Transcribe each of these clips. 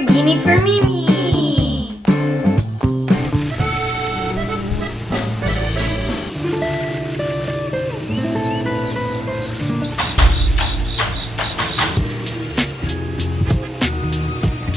Lamborghini for Mimi.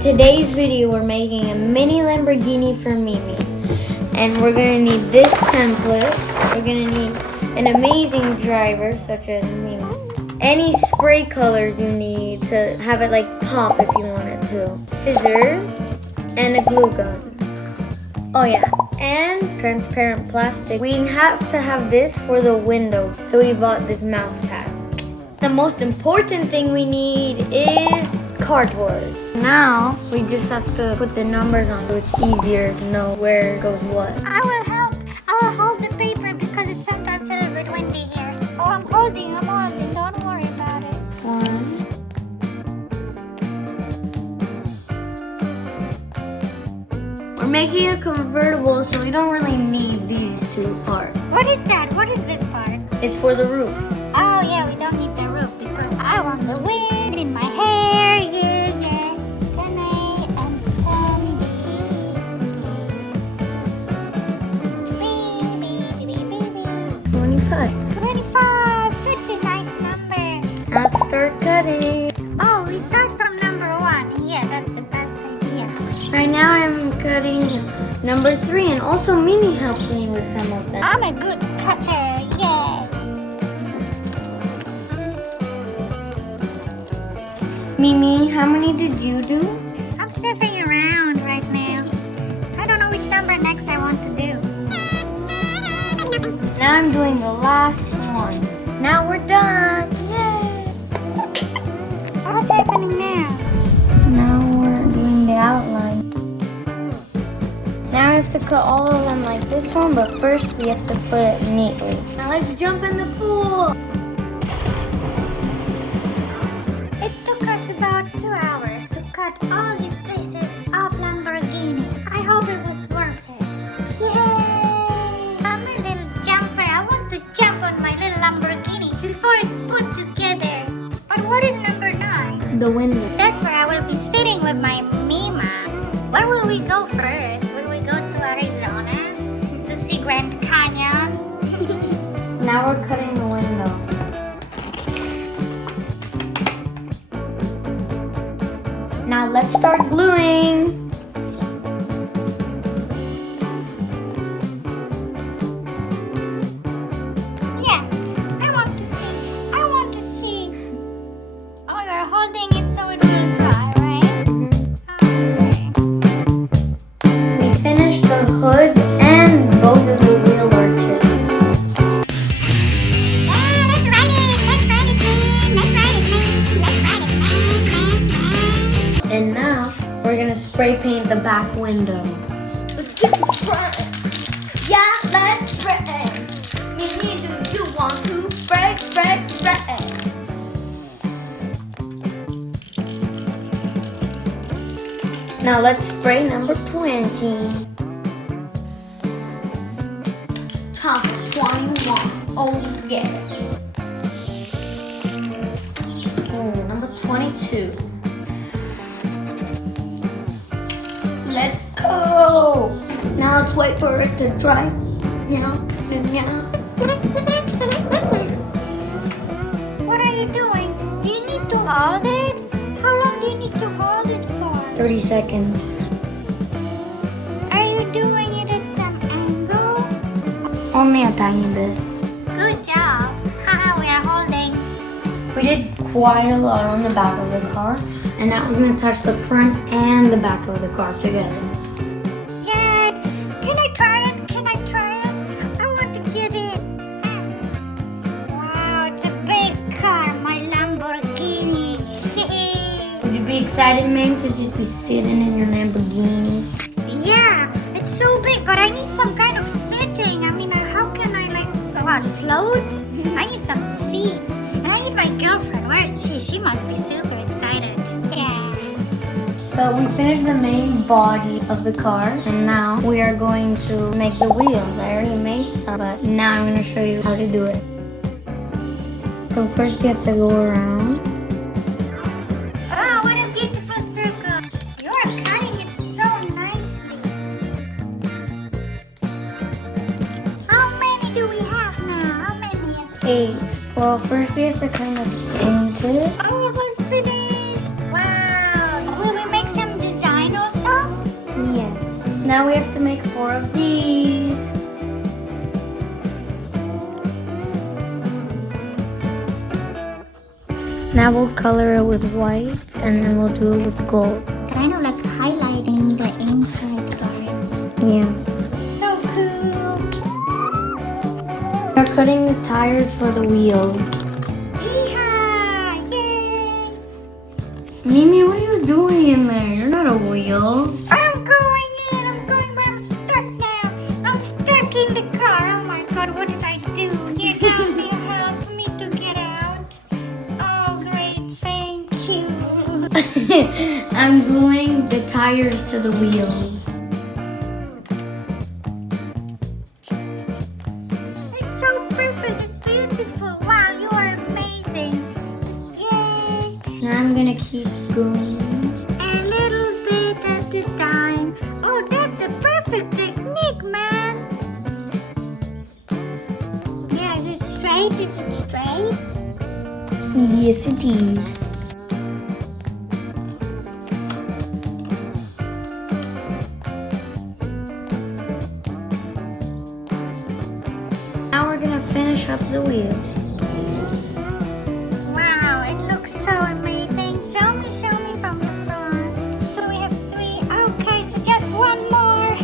Today's video, we're making a mini Lamborghini for Mimi. And we're gonna need this template. We're gonna need an amazing driver such as Mimi. Any spray colors you need to have it like pop if you want it to. Scissors and a glue gun. Oh yeah, and transparent plastic. We have to have this for the window, so we bought this mouse pad. The most important thing we need is cardboard. Now we just have to put the numbers on so it's easier to know where goes what. I will help. I will hold the paper because it's sometimes a little bit windy here. Oh, I'm holding. Don't worry about it. One. We're making a convertible, so we don't really need these two parts. What is that? What is this part? It's for the roof. Oh yeah, we don't need the roof because I want the wind in my hair. Yeah. 10A and 10B. 25. 25. Such a nice number. Let's start cutting. Oh, we start from number 1. Yeah, that's the best idea. Right now I'm cutting number 3, and also Mimi helped me with some of them. I'm a good cutter. Yes. Mimi, how many did you do? I'm sniffing around right now. I don't know which number next I want to do. Now I'm doing the last one. Now we're done. Yay! What's happening now? Now we're doing the outline. Now we have to cut all of them like this one, but first we have to put it neatly. Now let's jump in the pool. It took us about 2 hours to cut all these pieces of Lamborghini. I hope it was worth it. Yay! I'm a little jumper. I want to jump on my little Lamborghini before it's put together. But what is number 9? The window. That's where I will be sitting with my Mima. Where will we go first? Will we go to Arizona to see Grand Canyon? Now we're cutting the window. Now let's start gluing. Yeah, I want to see. Oh, you're holding it so it will dry, right? Okay. We finished the hood and both of the wheel arches. Yeah, let's ride it, man. Let's ride it, man. And now we're gonna spray paint the back window. Let's get the spray. Yeah, let's spray. Mimi, do you want to spray? Now let's spray number 20. Top 21. Oh yes. Oh, number 22. Let's go! Now let's wait for it to dry. Meow, meow. What are you doing? Do you need to hold it? How long do you need to hold it for? 30 seconds. Are you doing it at some angle? Only a tiny bit. Good job. Haha, we are holding. We did quite a lot on the back of the car, and now we're gonna touch the front and the back of the car together. Yay! Can I try it? I want to get it. Wow, it's a big car, my Lamborghini. Yay! Would you be excited, Meg, to just be sitting in your Lamborghini? Yeah, it's so big, but I need some kind of sitting. I mean, how can I float? I need some seats. And I need my girlfriend. Where is she? She must be super excited. Yeah. So we finished the main body of the car, and now we are going to make the wheels. I already made some, but now I'm going to show you how to do it. So first you have to go around. Oh, what a beautiful circle. You're a 8. Well, first we have to kind of paint it. Almost finished. Wow. Will we make some design also? Yes. Now we have to make 4 of these. Now we'll color it with white and then we'll do it with gold. Kind of like highlighting the inside part. Yeah. So cool. We're cutting the tires for the wheels. Yeehaw! Yay! Mimi, what are you doing in there? You're not a wheel. I'm going in, but I'm stuck now. I'm stuck in the car. Oh my god, what did I do? You have to help me to get out. Oh great, thank you. I'm gluing the tires to the wheels. It's so perfect, it's beautiful. Wow, you are amazing. Yay! Now I'm gonna keep going. A little bit at a time. Oh, that's a perfect technique, man. Yeah, is it straight? Is it straight? Yes, it is. Now we're gonna finish up the wheel. Wow, it looks so amazing. Show me from the front. So we have 3. Okay, so just one more.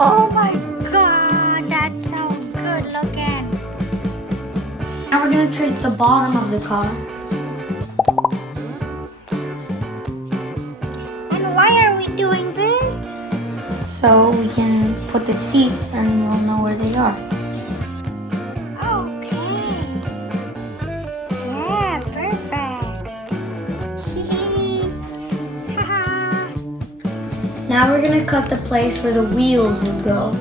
Oh my god, that's so good looking. Now we're gonna trace the bottom of the car. And why are we doing this? So we can put the seats and we'll know where they are. Okay. Yeah, perfect. Haha. Now we're gonna cut the place where the wheels would go.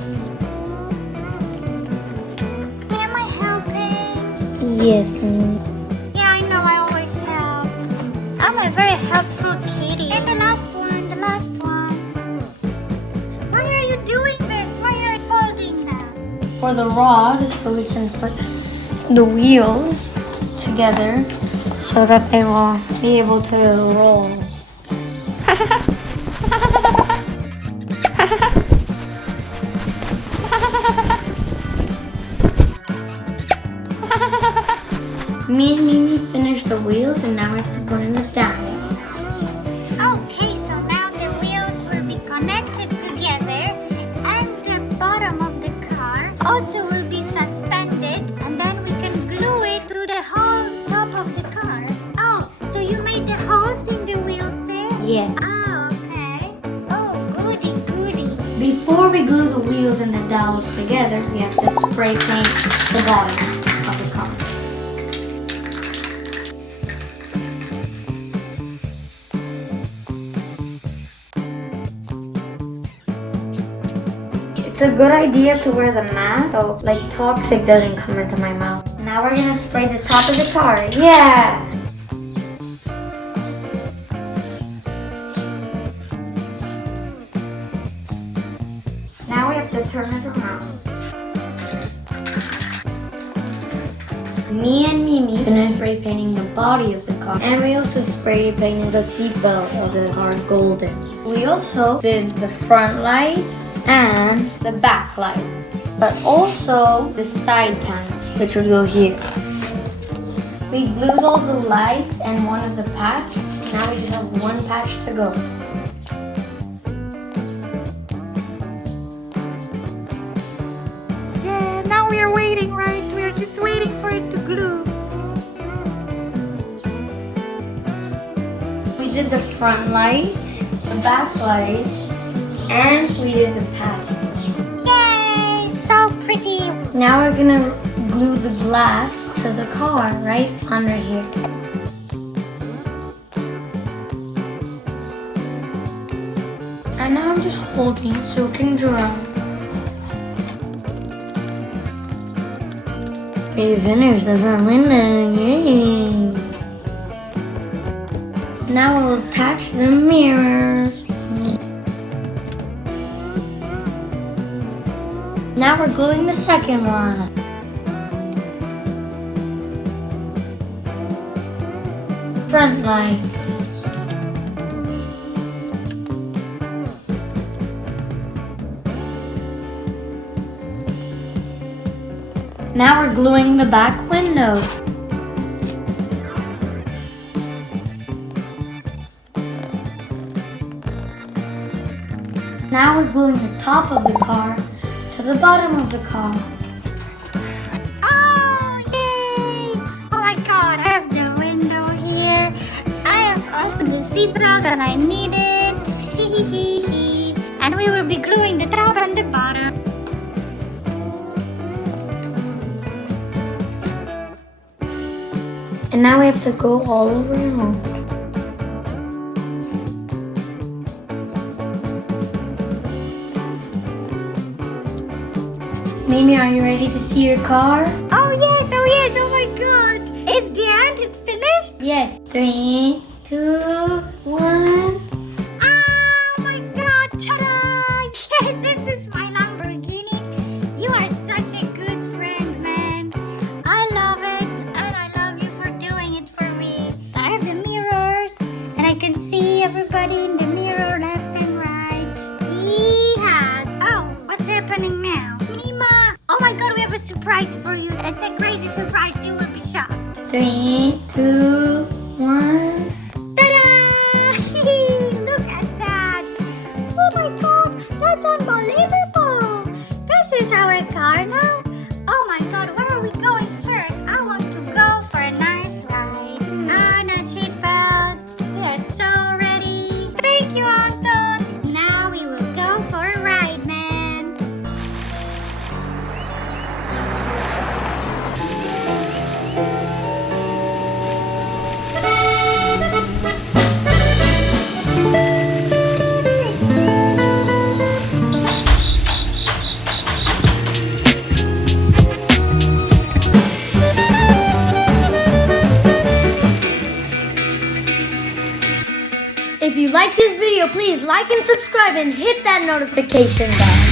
Am I helping? Yes, Mimi. Yeah, I know, I always help. I'm a very helpful kitty. And the last one. Why are you doing this? Why are you folding them? For the rod, so we can put the wheels together so that they will be able to roll. Me and Mimi finished the wheels and now we have to put in the down. Okay, so now the wheels will be connected together and the bottom of the car also will be suspended and then we can glue it to the whole top of the car. Oh, so you made the holes in the wheels there? Yeah. Oh, okay. Oh, goody. Before we glue the wheels and the dowels together, we have to spray paint the bottom of the car. It's a good idea to wear the mask so like toxic doesn't come into my mouth. Now we're gonna spray the top of the car. Yeah! Now we have to turn it around. Me and Mimi finished spray painting the body of the car, and we also spray painted the seatbelt of the car golden. We also did the front lights and the back lights, but also the side panel, which would go here. We glued all the lights and one of the patch. Now we just have one patch to go. Yeah, now we are waiting, right? We are just waiting for it to glue. We did the front lights, the back lights, and we did the patch. Yay! So pretty. Now we're gonna glue the glass to the car right under here. And now I'm just holding it so it can dry. We finished the front window, yay! Now we'll attach the mirrors. Now we're gluing the second one. front lights. Now we're gluing the back window. Now we're gluing the top of the car to the bottom of the car. Oh, yay! Oh my god, I have the window here. I have also the seatbelt that I needed. And we will be gluing the top and the bottom. And now we have to go all around. Mimi, are you ready to see your car? Oh yes, oh my god. It's the end, it's finished? Yes. 3, 2, 1. Oh my god, ta-da! Yes, this is my Lamborghini. You are such a good friend, man. I love it, and I love you for doing it for me. I have the mirrors, and I can see everybody in the mirror, left and right. Yeehaw! Oh, what's happening now? Mima! Oh my god, we have a surprise for you. It's a crazy surprise, you will be shocked. 3, 2, 1. Ta-da! Look at that! Oh my god, that's unbelievable! This is our car now? Oh my god, where are we going first? I want to go for a nice ride. On our seatbelt. We are so ready. Thank you, Anton. Now we will go for a ride, man. If you like this video, please like and subscribe and hit that notification bell.